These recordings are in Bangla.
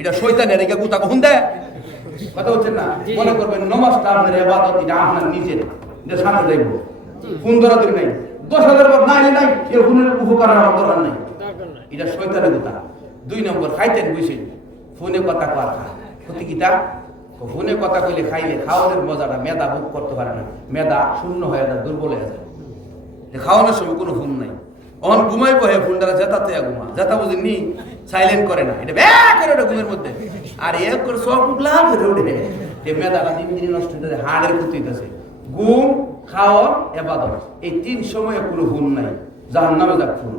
এটা শৈতানের এদিকে গুতা কখন দেয়? কথা হচ্ছেন না? মনে করবেন নমাজটা আপনার এবাদত এটা আপনার নিজের। এটা সাথে দেখব। ফোন ধরা ধরি নাই। দশ হাজার বার নাই নাই এর ফোনের উপকার আমার দরকার নাই। এটা শৈতানের কথা দুই নম্বর খাইতেন বুঝছেন? ফোনে কথা কর ক্ষতি কিতা ফোনে কথা কইলে খাইলে খাওয়ানোর মজাটা মেদা ভোগ করতে পারে না। মেদা শূন্য হয়ে যায় দুর্বল হয়ে যায়। খাওয়ানোর সময় কোনো ফোন নাই। অন ঘুমাই বহে ফোনটা জেতাতে ঘুমা। জেতা বুঝিনি সাইলেন্ট করে না। এটা ব্যাক করে ওটা ঘুমের মধ্যে। আর এক করে সব উঠলা করে উঠে যে মেদাটা দিন দিন নষ্ট হইতেছে হাড়ের ক্ষতি হইতেছে। ঘুম খাওয়া এবাদত এই তিন সময়ে কোনো ফোন নাই। যার নামে যাক ফোন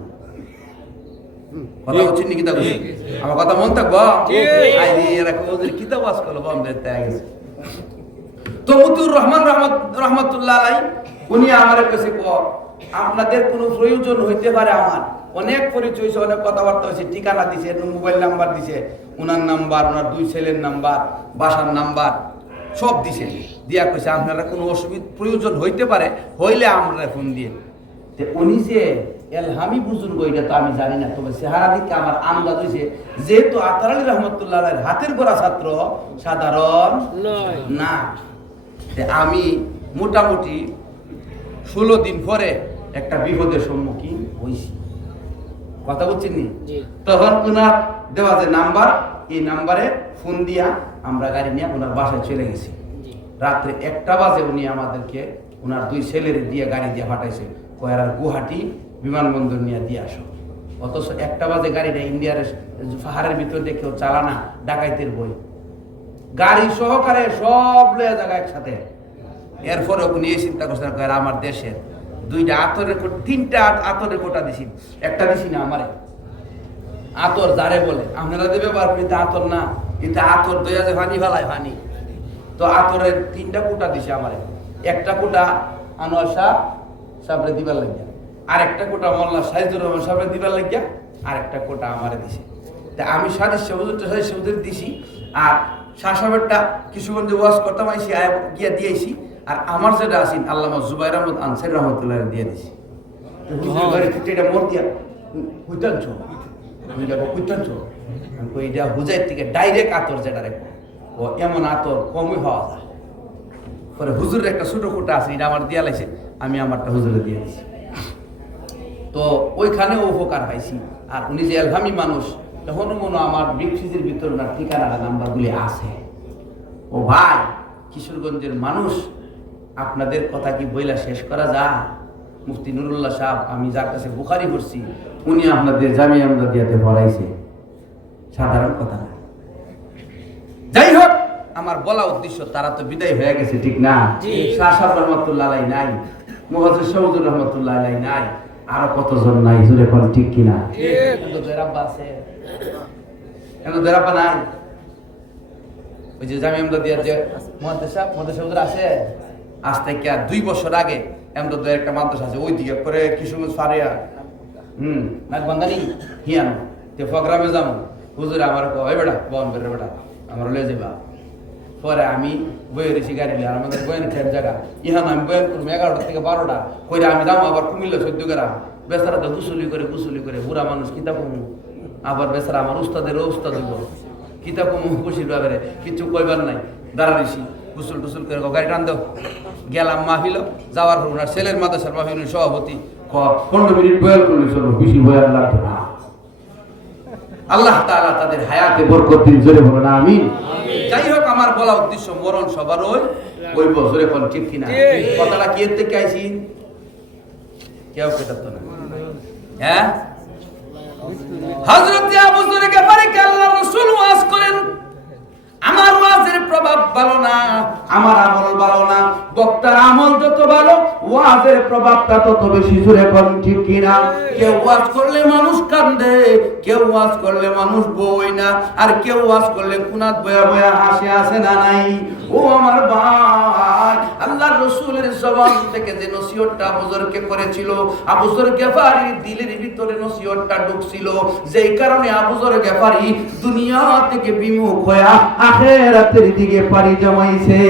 কথা হচ্ছে নি কিতাব আমার কথা মন থাকব? এরা ওদের করল ত্যাগ গেছে তো মতিউর রহমান রহমত রহমতুল্লাহ আলাই উনি আমার কাছে ক আপনাদের কোনো প্রয়োজন হইতে পারে আমার। অনেক পরিচয় হয়েছে অনেক কথাবার্তা হয়েছে ঠিকানা দিছে মোবাইল নাম্বার দিছে ওনার নাম্বার ওনার দুই ছেলের নাম্বার বাসার নাম্বার সব দিছে। দিয়া কইছে আপনারা কোনো অসুবিধা প্রয়োজন হইতে পারে হইলে আমরা ফোন দিয়ে তে উনি যে এলহামি বুজুর্গ এটা তো আমি জানি না তবে চেহারা দিকে আমার আন্দাজ হয়েছে যেহেতু আতার আলী রহমতুল্লাহ হাতের গড়া ছাত্র সাধারণ। না। আমি মোটামুটি ষোলো দিন পরে একটা বিপদের সম্মুখীন হয়েছি কথা বলছেন নি? তখন ওনার দেওয়া যে নাম্বার এই নাম্বারে ফোন দিয়া আমরা গাড়ি নিয়ে ওনার বাসায় চলে গেছি। রাত্রে একটা বাজে উনি আমাদেরকে ওনার দুই ছেলের দিয়ে গাড়ি দিয়ে পাঠাইছে। কয়ার গুয়াহাটি বিমানবন্দর নিয়ে দিয়ে আসো। অথচ একটা বাজে গাড়িটা ইন্ডিয়ার পাহাড়ের ভিতর দিয়ে কেউ চালানা ডাকাইতের বই। গাড়ি সহকারে সব লয়ে জায়গা একসাথে। এরপরে উনি এই চিন্তা করছেন আমার দেশের দুইটা আতরের তিনটা আত- আতরের কোটা দিছি। একটা দিছি না আমারে। আতর যারে বলে। আপনারা দেবে বার এটা আতর না এটা আতর দইয়া যে ফানি ফেলায় ফানি তো আতরের তিনটা কোটা দিছে আমারে। একটা কোটা আনোয়ার শাহ সাবরে দিবার লাগিয়া। আর একটা কোটা মোল্লা সাইদুর রহমান সাবরে দিবার লাগিয়া আর একটা কোটা আমারে দিছে। তা আমি সাদিস সবুজটা সাদিস সবুজের দিছি, আর শাহ সাহেবেরটা কিছুক্ষণ ওয়াজ করতাম, আইসি গিয়া দিয়েছি। আর আমার যেটা আছি আল্লামা জুবাইর আহমদ আনসার রহমতুল্লাহ দিয়ে দিছি। তুই এটা মোর দিয়া হুজাইর থেকে ডাইরেক্ট আতর যেটা রেখো ও এমন আতর কমই হওয়া যায়। পরে হুজুরের একটা ছোট কোটা আছে এটা আমার দিয়া লাগছে আমি আমারটা হুজুরে দিয়ে দিছি। তো ওইখানেও উপকার পাইছি। আর উনি যে এলহামি মানুষ তখনও মনে হয় আমার ব্রিক্সিজের ভিতর ওনার ঠিকানা নাম্বারগুলি আছে। ও ভাই কিশোরগঞ্জের মানুষ আপনাদের কথা কি বইলা শেষ করা যায়? মুফতি নুরুল্লাহ সাহেব আমি যার কাছে বুখারি করছি উনি আপনাদের জামি আমরা দিয়াতে পড়াইছে। সাধারণ কথা না। যাই হোক আমার বলা উদ্দেশ্য তারা তো বিদায় হয়ে গেছে ঠিক না। শাহ রহমতুল্লাহ আলাই নাই মুহাজির সৌদুর রহমতুল্লাহ আলাই নাই আরও কতজন নাই জুড়ে কোন ঠিক কিনা? আছে। কেন দেরাব্বা নাই। ওই যে জামি দিয়া যে মহাদেশা মহাদেশা আছে? আজ থেকে আর দুই বছর আগে এমদাদের একটা মাদ্রাসা আছে ওই দিকে করে কিশোরগঞ্জ ফারিয়া হুম নাকবান্দানি হিয়ানো। তে প্রোগ্রামে যাব। হুজুর আমার কয় বেটা, বন বেটা বেটা, আমার লয়ে যাবা পরে আমি বইয়ে রেছি গাড়ি নিয়ে আমাদের বইয়ের খেয়ার জায়গা। ইহান আমি বয়ান করব এগারোটা থেকে বারোটা। কইরা আমি দাম আবার কুমিল্লা চোদ্দ গ্রাম বেচারা তো গুসুলি করে গুসুলি করে, বুড়া মানুষ, কিতা কমু? আবার বেচারা আমার উস্তাদের উস্তাদ হইব। কিতা কমু? খুশির ব্যাপারে কিছু কইবার নাই। দাঁড়াইছি গুসুল টুসুল করে গাড়ি টান দাও। গেলাম মাহফিল যাওয়ার পর ওনার ছেলের মাদ্রাসার মাহফিলের সভাপতি পনেরো মিনিট বয়াল করলে চলো বেশি বয়াল লাগবে না। আল্লাহ তাআলা তাদের হায়াতে বরকত দিন জোরে বলো না আমিন। যাই হোক আমার বলা উদ্দেশ্য মরণ সবার ওই ওই বছরে কোন? ঠিক। কিনা কথাটা কি থেকে আইছি? কেউ কেটাত না। হ্যাঁ? হযরত আবু আল্লাহ রাসূল ওয়াজ করেন আমার ওয়াজের প্রভাব ভালো না, আমার আমল ভালো না। বক্তার আমল যত ভালো, ওয়াজের প্রভাবটা তত বেশি জোরে কোন ঠিক কিনা কেউ ওয়াজ করলে মানুষ কান্দে, কেউ ওয়াজ করলে মানুষ বই না, আর কেউ ওয়াজ করলে কুনাত বয়া বয়া হাসে আসে না নাই। ও আমার ভাই আল্লাহর রাসূলের জবান থেকে যে নসিহতটা আবুজরকে করেছিল আবুজর গেফারির দিলের ভিতরে নসিহতটা ঢুকছিল, যেই কারণে আবুজর গেফারি দুনিয়া থেকে বিমুখ হয়ে আখেরাতের দিকে পাড়ি জমাইছে।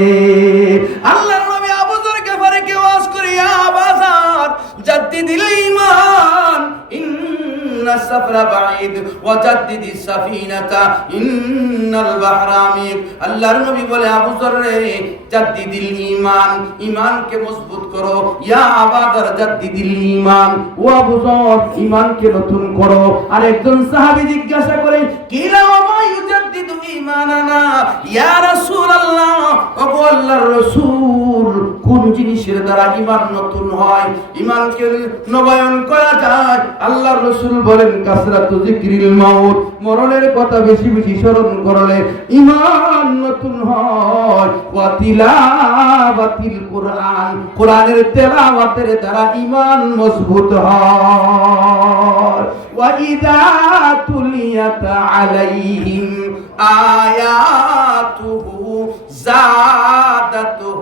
বাঈদ ওয়া জাদ্দিদিস সাফিনাতা, ইন্নাল বাহরা আমিক আল্লাহর নবী বলে, আবু যর রে জাদ্দিদিল ঈমান, ঈমানকে মজবুত করো। ইয়া আবাদার জাদ্দিদিল ঈমান, ও আবু যর, ঈমানকে নতুন করো। আর একজন সাহাবী জিজ্ঞাসা করে, কিলা ওয়া ইউজাদ্দিদু ঈমানানা? ইয়া রাসূলুল্লাহ। ওগো আল্লাহর রাসূল। কোন জিনিসের দ্বারা ইমান নতুন হয়? ঈমানকে নবায়ন করা যায়। আল্লাহ রাসূল বলেন, কাসরাতু যিকরিল মাউত। মরণের কথা বেশি বেশি স্মরণ করলে ঈমান নতুন হয়। ওয়া তিলাওয়াতিল কুরআন। কোরআনের তেলাওয়াতের দ্বারা ইমান মজবুত হয়। ওয়া ইযা তুলিয়াত আলাইহিম আয়াতুহু জাদাতুহুম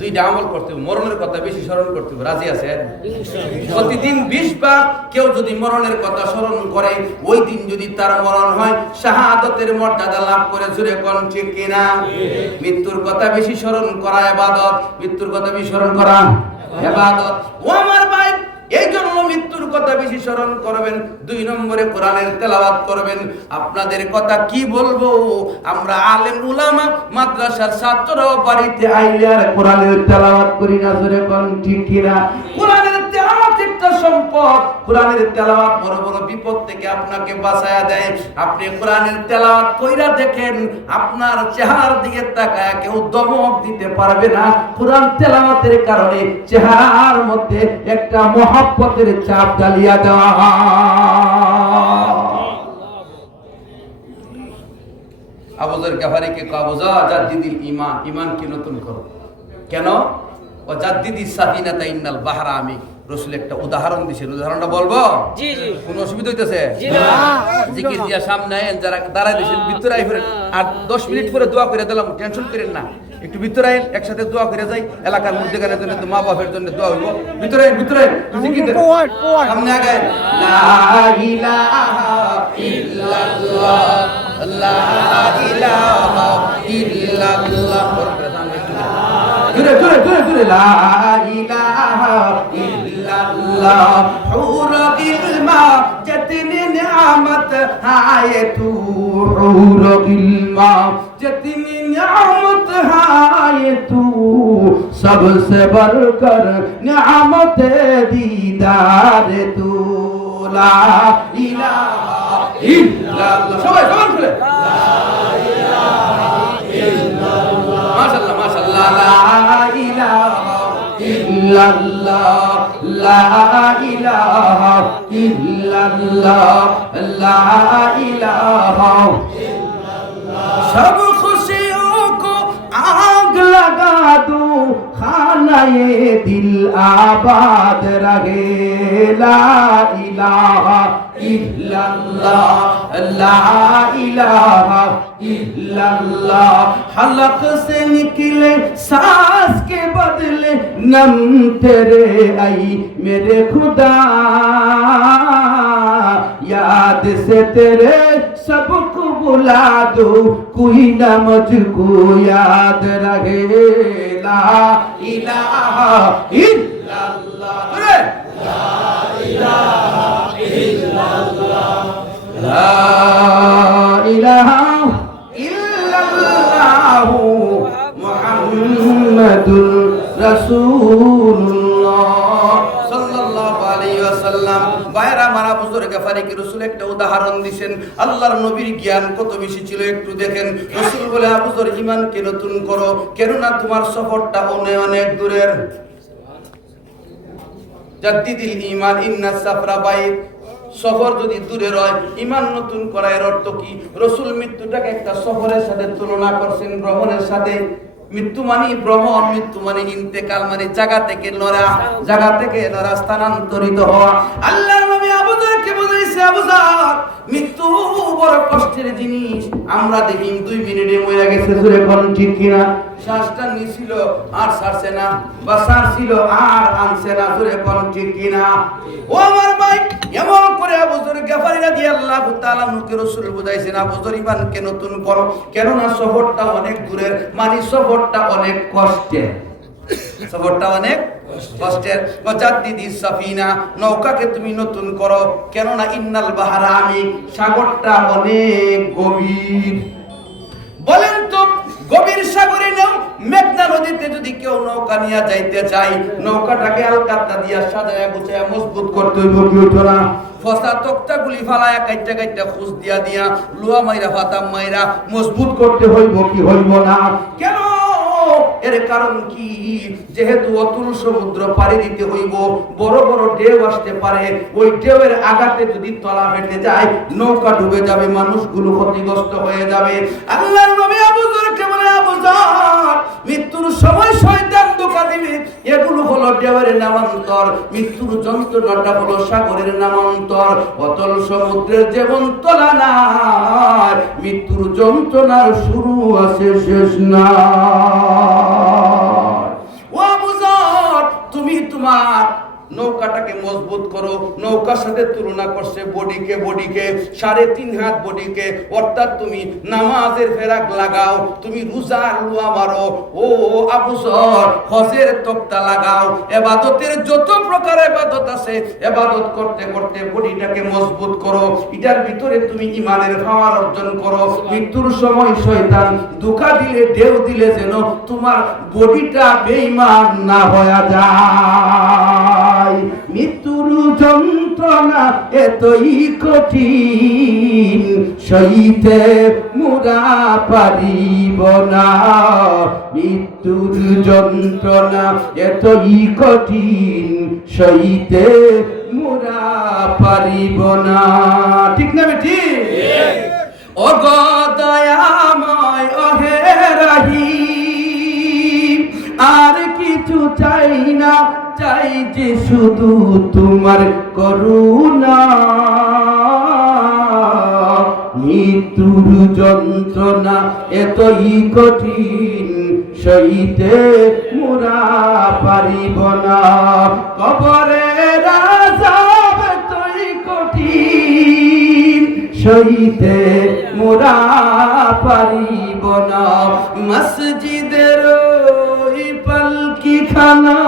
দুইটা আমল করতে হবে, মরণের কথা বেশি স্মরণ করতে হবে, রাজি আছে? প্রতিদিন বিশ বার কেউ যদি মরণের কথা স্মরণ করে, ওই দিন যদি তার মরণ হয়, শাহাদতের মর্যাদা লাভ করে জুড়ে কোন ঠিক কিনা? মৃত্যুর কথা বেশি স্মরণ করা এবাদত, মৃত্যুর কথা বেশি স্মরণ করা এবাদত। ও আমার ভাই এই জন্য মৃত্যুর কথা বেশি স্মরণ করবেন, দুই নম্বরে কোরআনের তেলাওয়াত করবেন। আপনাদের কথা কি বলব? আমরা আলেম উলামা, মাদ্রাসার ছাত্ররাও বাড়িতে আইলে আর কোরআনের তেলাওয়াত করি না, জোরে কোন ঠিক কিনা? কোরআনের সম্পদ কোরআনের তেলাওয়াত বড় বড় বিপদ থেকে আপনাকে বাঁচায়া দেয়। আপনি কোরআনের তেলাওয়াত কইরা দেখেন, আপনার চেহারার দিকে তাকায় কেউ দমক দিতে পারবে না। কোরআন তেলাওয়াতের কারণে চেহারার মধ্যে একটা মহাব্বতের চাপ ডালিয়া দেওয়া জাদ্দিদিল ইমান ইমানকে নতুন করো? কেন? ও জাদ্দিদি সাফিনাতা ইন্নাল বাহারা আমি রসুল একটা উদাহরণ দিছেন। উদাহরণটা বলব? জি জি। কোন অসুবিধা হইতেছে? জিকির দিয়া সামনে আইন যারা দাঁড়াই দিয়েছেন ভিতরে আই ফেরেন। আর দশ মিনিট পরে দোয়া করে দিলাম টেনশন করেন না। একটু ভিতরে আইন একসাথে দোয়া করে যাই। এলাকার মধ্যে গানের জন্য মা বাপের জন্য দোয়া হইব। ভিতরে আইন ভিতরে আইন। জিকির। সামনে আগায়। লা ইলাহা ইল্লাল্লাহ। লা ইলাহা ইল্লাল্লাহ। জোরে জোরে জোরে জোরে লা ইলাহা ইল্লাল্লাহ হুরা ইলমা जतनी नियामत आए तू हूर इल्मा जतनी नियामत आए तू सबसे बढ़कर नियामत दीदार तू ला इलाहा इल्लल्लाह সবাই সবাই খুলে মাশাআল্লাহ মাশাআল্লাহ লা ইলাহা ইল্লাল্লাহ লা ইলাহা ইল্লাল্লাহ লা ইলাহা ইল্লাল্লাহ সব খুশিও কো আ दो खाना ये दिल आबाद रहे ला इलाहा इल्लल्लाह ला इलाहा इल्लल्लाह हलक से निकले सांस के बदले नम तेरे आई मेरे खुदा याद से तेरे सबको बुला दो कोई ना मुझको याद रहे ला इलाहा इल्लल्लाह ला इलाहा বাইরা মারা বুজুর্গ গাফারিকে রাসূল একটা উদাহরণ দিবেন আল্লাহর নবীর জ্ঞান কত বেশি ছিল একটু দেখেন। রাসূল বলে আবুজর ঈমানকে নতুন করো, কেননা তোমার সফরটা অনেক অনেক দূরের। জাদ্দিদিল ঈমান, ইন্না সাফরা বাইত। সফর যদি দূরে রয় ইমান নতুন করা এর অর্থ কি? রসুল মৃত্যুটাকে একটা সফরের সাথে তুলনা করছেন, ভ্রমণের সাথে। মৃত্যু মানে ভ্রমণ, মৃত্যু মানে ইন্তেকাল মানে জায়গা থেকে নড়া, জায়গা থেকে নড়া, স্থানান্তরিত হওয়া। আল্লাহর নবী আবুজারকে বুঝাইছে আবুজার মৃত্যু বড় কষ্টের জিনিস। আমরা দেখি দুই মিনিটে মরে গেছে জোরে কোন ঠিক কিনা? শ্বাসটা নিছিল, আর ছাড়ছে না। বা ছাড়ছিল আর আনছে না জোরে কোন ঠিক কিনা? ও আমার ভাই, এমন করে আবুজর গাফারি রাদিয়াল্লাহু তাআলা মুকে রাসূল বুঝাইছেন আবুজর ইমানকে নতুন করো। কেননা সফরটা অনেক দূরের। মানে সফরটা অনেক কষ্টের। সফরটা অনেক কষ্টের। সাফিনা, নৌকাকে তুমি নতুন করো। কেননা ইন্নাল সাগরটা অনেক গভীর। বলেন তো, গভীর সাগরে নেও, মেঘনা নদীতে যদি কেউ নৌকা নিয়ে যাইতে চাই নৌকাটাকে দিয়া সাজায়া গুছায়া মজবুত করতে হইব না? ফসা তক্তা গুলি ফালায়া কাইটা কাইটা খুশ দিয়া দিয়া, লুয়া মাইরা, ফাতাম মাইরা মজবুত করতে হইব, কি হইব না? কেন এর কারণ কি? যেহেতু অতুল সমুদ্র পাড়ি দিতে হইব, বড় বড় ঢেউ আসতে পারে। ওই ঢেউয়ের আঘাতে যদি তলা ফেটে যায়, নৌকা ডুবে যাবে, মানুষগুলো ক্ষতিগ্রস্ত হয়ে যাবে। আল্লাহর নবী আবু মৃত্যুর সময় শয়তান ধোঁকা দিবে এগুলো হলো নামান্তর। মৃত্যুর যন্ত্রণাটা হলো সাগরের নামান্তর। অতল সমুদ্রের যেমন তলা নাই মৃত্যুর যন্ত্রণার শুরু আছে শেষ না ও যর, তুমি তোমার নৌকাটাকে মজবুত করো, নৌকার সাথে তুলনা করছে বডিকে বডিকে, সাড়ে তিন হাত বডিকে, অর্থাৎ তুমি নামাজের ফেরাক লাগাও, তুমি রোজার লুয়া মারো। ও আবুসর হজের তক্তা লাগাও। এবাদতের যত প্রকার এবাদত আছে, এবাদত করতে করতে বডিটাকে মজবুত করো। এটার ভিতরে তুমি ইমানের পাওয়ার অর্জন করো। মৃত্যুর সময় শয়তান দুঃখা দিলে, ঢেউ দিলে যেন তোমার বডিটা বেইমান না হয়ে যায়। মৃত্যুর যন্ত্রণা এতই কঠিন, সইতে মুরা পারিব না। মৃত্যুর যন্ত্রণা এতই কঠিন, সইতে মুরা পারিব না। ঠিক না বেটি? অগদয়াময় অহে রাহিম, আর কিছু চাই না চাই যে শুধু তোমার করুণা। মৃত্যুর যন্ত্রণা এতই কঠিন, সইতে মোরা পারিব না। কবরে রাজাব কঠিন, সইতে মোরা পারিব না। মসজিদের পালকি খানা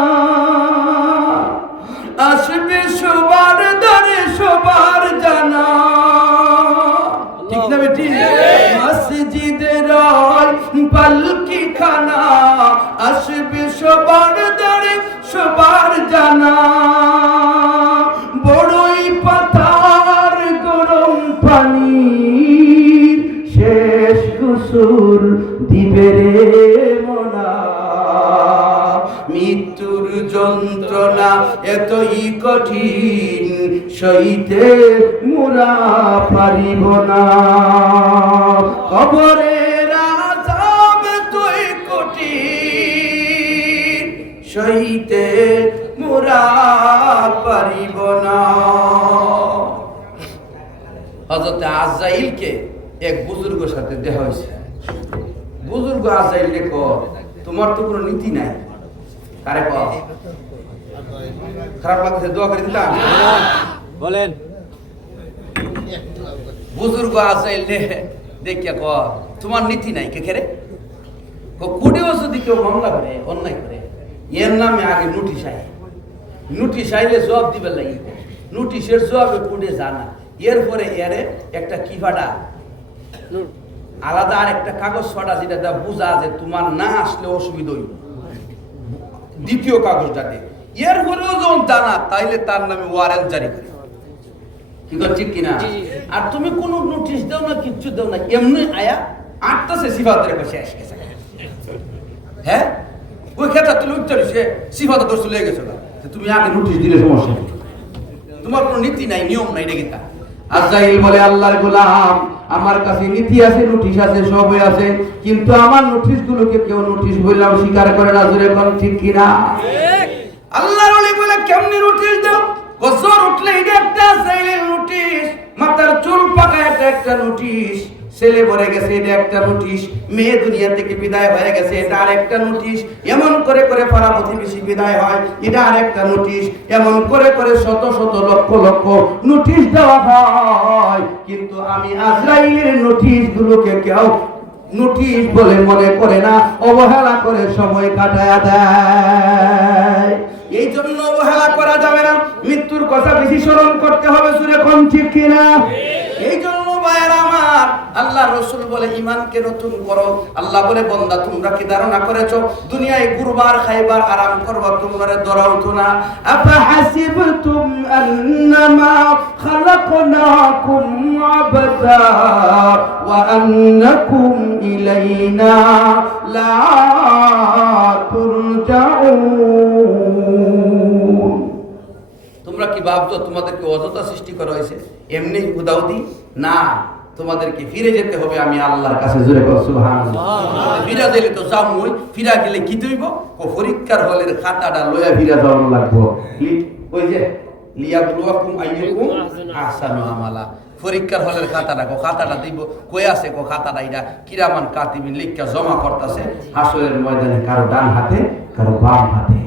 পালকি খানা আসবে সবার দরে, সবার জানা। বড়ই পাতার গরম পানি শেষ কুসুর দিবে রে মনা। মৃত্যুর যন্ত্রণা এতই কঠিন, সইতে মোরা পারিব না। কবরে মোরা পারিব না। হজরত আজাইলকে এক বুজুর্গের সাথে দেখা হয়েছে। বুজুর্গ আজাইলকে তোমার তো কোনো নীতি নাই। কারে কর খারাপ লাগছে দোয়া করে দিতাম। বলেন। বুজুর্গ আজাইলে দেখিয়া কর তোমার নীতি নাই কে খেরে কুড়িও যদি কেউ মামলা করে অন্যায় করে এর নামে আগে নোটিশ আয় নোটিশ আইলে জবাব দিবে লাগিব নোটিশের জবাবে কুড়ে জানা। এরপরে এরে একটা কি ফাটা? আলাদা আর একটা কাগজ ফাটা যেটা দা বোঝা যে তোমার না আসলে অসুবিধা হইব। দ্বিতীয় কাগজটাতে। এর পরেও যখন জানা তাইলে তার নামে ওয়ারেন্ট জারি করে। কি করছি কিনা? আর তুমি কোনো নোটিশ দাও না কিচ্ছু দাও না এমনি আয়া আটটাছে সিফাতের কাছে গেছে। হ্যাঁ? ওই ক্ষেত্রে তুমি উত্তর সে সিফাতে দোষ লেগে গেছো না তো তুমি আগে নোটিশ দিলে সমস্যা তোমার কোনো নীতি নাই, নিয়ম নাই আজাইল বলে, আল্লাহর গোলাম, আমার কাছে নীতি আছে, নোটিশ আছে সবই আছে। কিন্তু আমার নোটিশ গুলোকে কেউ নোটিশ বললাম স্বীকার করে না, জোরে কোন ঠিক কিনা? আল্লাহর ওলি বলে, কেমনি নোটিশ দাও? বছর উঠলে একটা নোটিশ, মাথার চুল পাকা একটা নোটিশ। ছেলে মরে গেছে, এটা একটা নোটিশ। মেয়ে দুনিয়া থেকে বিদায় হয়ে গেছে, এটা আর একটা নোটিশ। এমন করে করে পাড়া প্রতিবেশী বিদায় হয়, এটা আর একটা নোটিশ। এমন করে করে শত শত লক্ষ লক্ষ নোটিশ দেওয়া হয়। কিন্তু আমি আজরাইলের নোটিশ গুলোকে কেউ নোটিশ বলে মনে করে না, অবহেলা করে সময় কাটায়া দেয়। এই জন্য অবহেলা করা যাবে না, মৃত্যুর কথা বেশি স্মরণ করতে হবে, সুরে কোন ঠিক কিনা এই জন্য ভাইয়ের আমার। আল্লাহ রসুল বলে ইমানকে নতুন করো। আল্লাহ বলে বন্দা তোমরা কি ধারণা করেছ? দুনিয়ায় গুরবার খাইবার আরাম করবা তোমরা দরাও তো না। তুরজাউন। তোমরা কি ভাবছ তোমাদেরকে অযথা সৃষ্টি করা হয়েছে? এমনি উদাউদি না তোমাদেরকে ফিরে যেতে হবে আমি আল্লাহর কাছে সুবহানাল্লাহ। ফিরা দিলে তো যামুই ফিরা গেলে কি দইব? ও পরীক্ষার হলের খাতাটা লয়া ফিরা যাওয়ার লাগবো। ওই যে লিয়াবলুয়াকুম আইয়ুকুম আহসানু আমালা। পরীক্ষার হলের খাতাটা কো খাতাটা দিব কই আছে কো খাতাটা এটা কিরামান কাতিবিন লিখা জমা করতেছে হাসরের ময়দানে কারও ডান হাতে কারও বাম হাতে।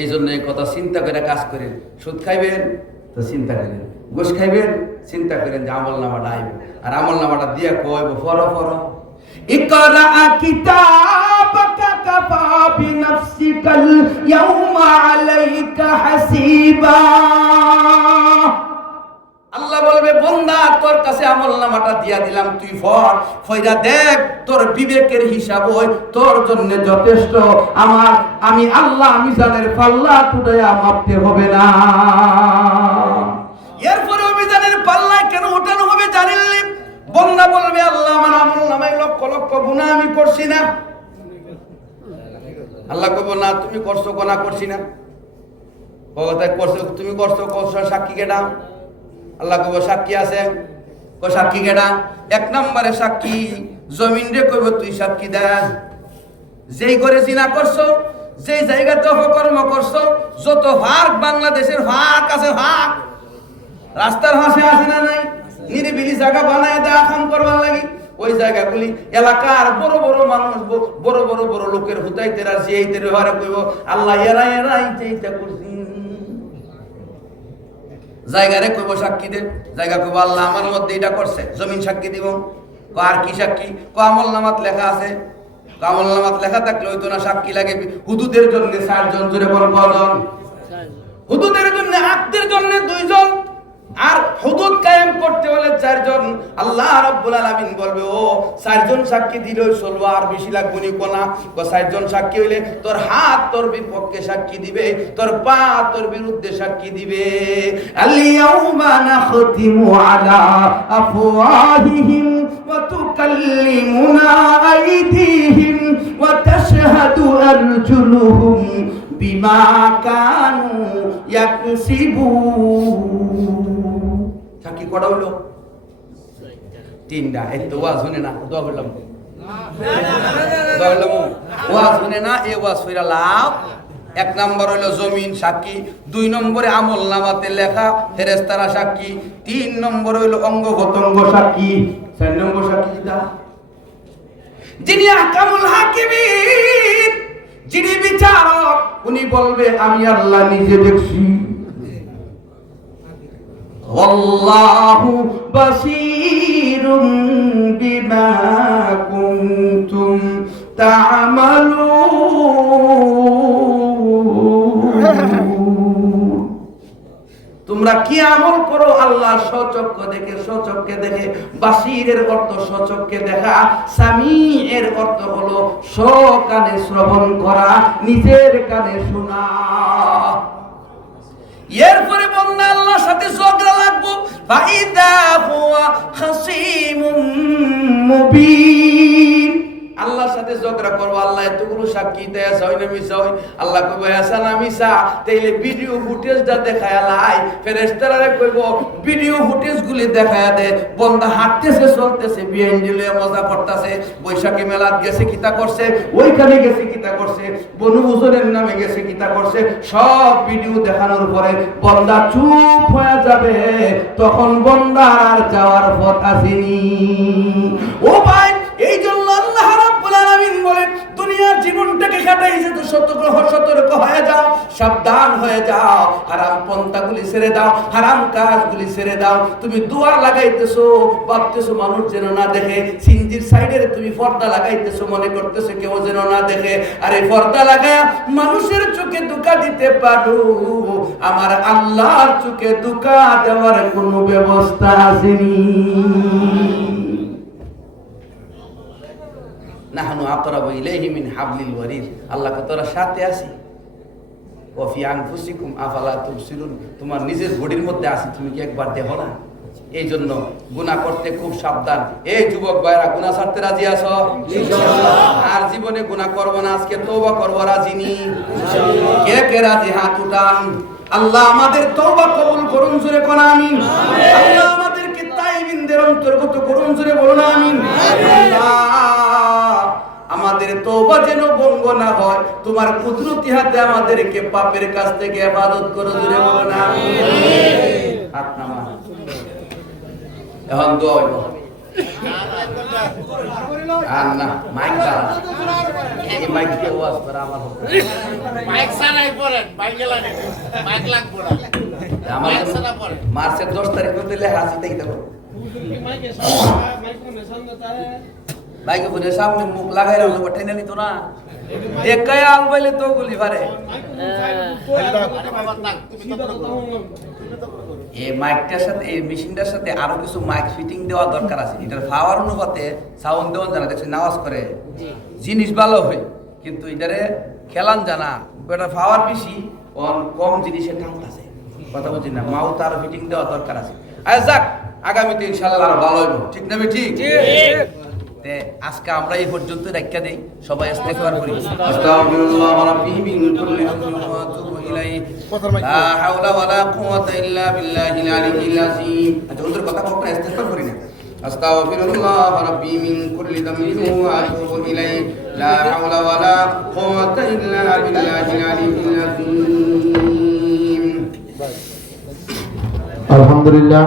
এই জন্য এই কথা চিন্তা করে কাজ করেন। সুদ খাইবেন? তো চিন্তা করেন গোস খাইবেন, চিন্তা করেন যে আমল নামাটা আইব আর আমল নামাটা দিয়ে কইব, ফর ফর। ইকরা কিতাবাকা কাফা বিনফসিকাল ইয়াউমা আলাইকা হাসিবা। আল্লাহ বলবে, বন্দা, তোর কাছে আমল নামাটা দিয়া দিলাম, তুই ফর। ফয়রা দেখ, তোর বিবেকের হিসাব হই তোর জন্য যথেষ্ট। আমার, আমি আল্লাহ মিজানের পাল্লা টুটাইয়া মাপতে হবে না এরপরে অভিযানের পাল্লায় কেন ওঠানো হবে জানিলে বন্দা বলবে, আল্লাহ আমার আমল নামায় লক্ষ লক্ষ গুণা আমি করছি না। আল্লাহ কব না, তুমি করছ গোনা করছি না। ভগতায় করছ, তুমি করছ করছ, সাক্ষী কেটা আল্লাহ কব সাক্ষী আছে। কো, সাক্ষী কেটা এক নম্বরে সাক্ষী, জমিন রে কইব, তুই সাক্ষী দেন যেই করে চিনা করছ, যেই জায়গাতে অপকর্ম করছ, যত ভাগ বাংলাদেশের ভাগ আছে, ভাগ। রাস্তার হাসে আছে না নাই? নিরিবিলি জায়গা বানায় দেয়া কাম করবার লাগি। ওই জায়গাগুলি এলাকার বড় বড় মানুষ বড় বড় বড় লোকের হুতাইতে রাজি, এইতে হারে কইব, আল্লাহ এরা এরা এইটা এইটা করছি। জায়গারে কইব, সাক্ষী দে। জায়গা কইব, আল্লাহ আমার মধ্যে এটা করছে, জমিন সাক্ষী দিব। ক, আর কি সাক্ষী? ক, আমল নামাত লেখা আছে। আমল নামাত লেখা থাকলে হইতো না সাক্ষী লাগে। হুদুদের জন্য চারজন জুড়ে বল, কজন? হুদুদের জন্য আত্মের জন্য দুইজন। আর হুদুদ কায়েম করতে হলে চারজন আল্লাহ রাব্বুল আলামিন বলবে, ও, চারজন সাক্ষী দিলেও চলবো আর বেশি লাগবে নি কোনা চারজন সাক্ষী হইলে তোর হাত তোর বিপক্ষে সাক্ষী দিবে, তোর পা তোর বিরুদ্ধে সাক্ষী দিবে। আলিয়াউমা নাখতিমু আলা আফওয়াহিহিম ওয়া তুকাল্লিমুনা আইদিহিম ওয়া তাশহাদু আরজুলুহুম এক নম্বর হইল জমিন সাক্ষী, দুই নম্বরে আমল নামাতে লেখা ফেরেস্তারা সাক্ষী, তিন নম্বর হইল অঙ্গ ভতঙ্গ সাক্ষী, চার নম্বর সাক্ষী যিনি আকামুল হাকিমিন যিনি বিচারক উনি বলবে আমি আল্লাহ নিজে দেখছি। আল্লাহু বাসীরুম বিমা কুনতুম তা'মালুন। তোমরা কি আমল করো? আল্লাহ সচক্ষ দেখে, সচক্ষে দেখে। বাসিরের অর্থ সচক্ষে দেখা। সামি এর অর্থ হলো স কানে শ্রবণ করা, নিজের কানে শোনা। এরপরে বন্ধা আল্লাহর সাথে ঝগড়া লাগবো। ফাইদা হুয়া হাসিমুম মুবিন। আল্লাহর সাথে ঝগড়া করব আল্লাহ এতগুলো সাক্ষী দেয়া হয় না, মিশা হয়। আল্লাহ কইব এসা না মিশা, তাইলে ভিডিও ফুটেজটা দেখায় লাই। ফেরেস্তারে কইব ভিডিও ফুটেজ গুলি দেখায় দে বন্ধা হাঁটতেছে, চলতেছে বিয়াইন দিলে মজা করতেছে, বৈশাখী মেলাত গেছে, কিতা করছে, ওইখানে গেছে, কিতা করছে, বনু হুজুরের নামে গেছে, কিতা করছে, সব ভিডিও দেখানোর পরে বন্দা চুপ হয়ে যাবে, তখন বন্দার আর যাওয়ার পথ আসেনি। ও ভাই দুনিয়াটাই যেহেতু সতর্ক সতর্ক হয়ে যাও, সাবধান হয়ে যাও। হারাম পন্থাগুলি ছেড়ে দাও, হারাম কাজগুলি ছেড়ে দাও। তুমি দুয়ার লাগাইতেছো, ভাবতেছো মানুষ যেন না দেখে। সিঞ্জির সাইডে তুমি পর্দা লাগাইতেছো, মনে করতেছো কেউ যেন না দেখে। আরে পর্দা লাগায় মানুষের চোখে দুকা দিতে পারো। আমার আল্লাহর চোখে দুকা দেওয়ার কোনো ব্যবস্থা আসেনি। নাহনু আকরাবু ইলাইহি হাবলিল ওয়ারিদ। আল্লাহ তোরা সাথে আছি? ওফি আনফুসিকুম আফালা তুবসিরুন? তোমার নিজের বডির মধ্যে আছি তুমি কি একবার দেখো না? এই জন্য গুনাহ করতে খুব সাবধান। এই যুবক ভাইরা গুনাহ ছাড়তে রাজি আছো? আর জীবনে গুনাহ করব না আজকে তওবা করব রাজি নি? কে কে রাজি? হাত উঠান। আল্লাহ আমাদের তওবা কবুল করুন জোরে কোন আমিন। আল্লাহ আমাদেরকে তাইবিনদের অন্তর্গত করুন জোরে বলুন আমিন। আল্লাহ আমাদের তওবা যেন ভঙ্গ না হয় তোমার কুদরতি হাতে আমাদেরকে পাপের কাছ থেকে হেফাজত করো জোরে বলো না। হাত নামা এখন দোয়া আর না মাইক দাঁড়া এই মাইক কে ওয়াজ করে আমার মাইক ছাড়াই পড়েন মাইক লাগে মাইক লাগবো না। মাইক ছাড়া পড়েন। মার্চের দশ তারিখ তাই দেখো মাইকে ফোনের সামনে মুখ লাগাই রাখল টেনে নিত না একাই আল বাইলে তো গুলি আরে করো এই মাইকটার সাথে এই মেশিনটার সাথে আরও কিছু মাইক ফিটিং দেওয়া দরকার আছে এটার পাওয়ার অনুপাতে সাউন্ড জানা দেখছি নামাজ করে জিনিস ভালো হয় কিন্তু এটারে খেলান জানা এটা পাওয়ার বেশি কম জিনিসে টানতেছে কথা বলছি না মাও তার ফিটিং দেওয়া দরকার আছে আচ্ছা যাক আগামীতে ইনশাল্লাহ আরও ভালো হইব ঠিক না ঠিক আজকে আমরা এই পর্যন্ত রাখা দেই সবাই ইস্তেগফার করি আস্তাগফিরুল্লাহ রাব্বি মিন কুল্লি যামবিন ওয়া আতুবু ইলাইহি। লা হাওলা ওয়ালা কুওয়াতা ইল্লা বিল্লাহিল আলিয়্যিল আযীম। কথা বলতে ইস্তেগফার করি না। আস্তাগফিরুল্লাহ রাব্বি মিন কুল্লি যামবিন ওয়া আতুবু ইলাইহি। লা হাওলা ওয়ালা কুওয়াতা ইল্লা বিল্লাহিল আলিয়্যিল আযীম। আলহামদুলিল্লাহ।